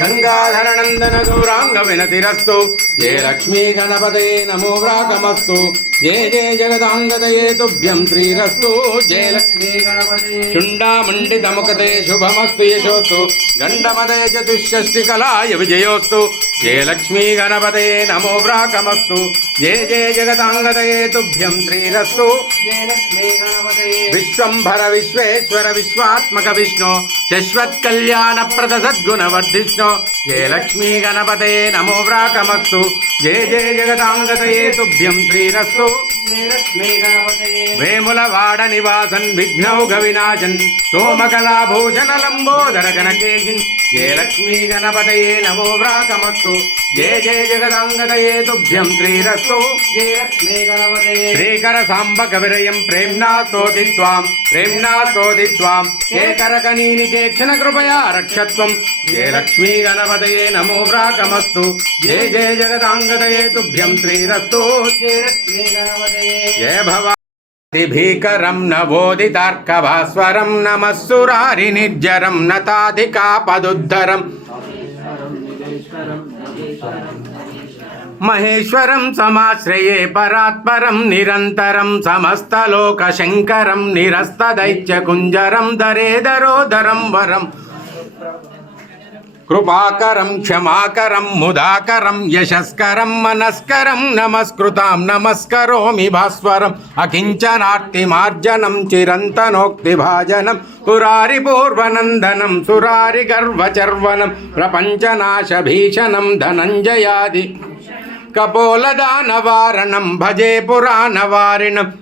గంగాధర నందన గౌరాంగ వినతిరస్తు. జయ లక్ష్మీ గణపతే నమో వ్రాకమస్తు జయ జయ జగదాంగతయే తుభ్యం శ్రీరస్తు. జయ లక్ష్మీ గణపతే. చుండామండిత ముఖతే శుభమస్తు యశోస్తు. గండమదే చతుషష్టి కళాయ విజయోస్తు. జయ లక్ష్మీ గణపతే నమో వ్రాకమస్తు జయ జయ జగదాంగతయే తుభ్యం శ్రీరస్తు. జయ లక్ష్మీ విశ్వంభర విశ్వేశ్వర విశ్వాత్మక విష్ణు శశ్వత్ కళ్యాణ ప్రద సద్గుణ వర్ధిష్ణు జయ లక్ష్మీ గణపతే నమో వ్రాకమస్తు జయ జయ జగదాంగతయే తుభ్యం శ్రీరస్తు వేములవాడ నివాసన్ విఘ్నౌఘ వినాశన్ సోమకళాభూషణ లంబోదర గణకేగిన్ జయ లక్ష్మీ గణపతయే నమో వ్రాకమస్తు జయ జయ జగదాంగతయే తుభ్యం శ్రీరస్తు. జయ లక్ష్మీ గణపతయే శ్రీకర సాంబ కవిరయం ప్రేమ్నా స్తోతి త్వాం. ప్రేమ్నా స్తోతి త్వాం. కేకర కనీనికే క్షణ కృపయా రక్షత్వం. జయ లక్ష్మీ గణపతయే నమో వ్రాకమస్తు జయ జయ జగదాంగతయే తుభ్యం శ్రీరస్తు. జయ లక్ష్మీ గణపతయే జయ భవ భీకరం నవోదితార్కభాస్వరం నమస్సురారి నిర్జరం నతాధికాపదుద్ధరం మహేశ్వరం సమాశ్రయే పరాత్పరం నిరంతరం సమస్తలోకశంకరం నిరస్తదైత్యకుంజరం దరేదరోదరం వరం. కృపాకరం క్షమాకరం ముదాకరం యశస్కరం మనస్కరం నమస్కృతాం నమస్కరోమి భాస్వరం అకించనార్తిమార్జనం చిరంతనోక్తిభాజనం పురారి పూర్వనందనం సురారి గర్వచర్వనం ప్రపంచనాశభీషణం ధనంజయాది. కపోలదానవారణం భజే పురాణవారిణం.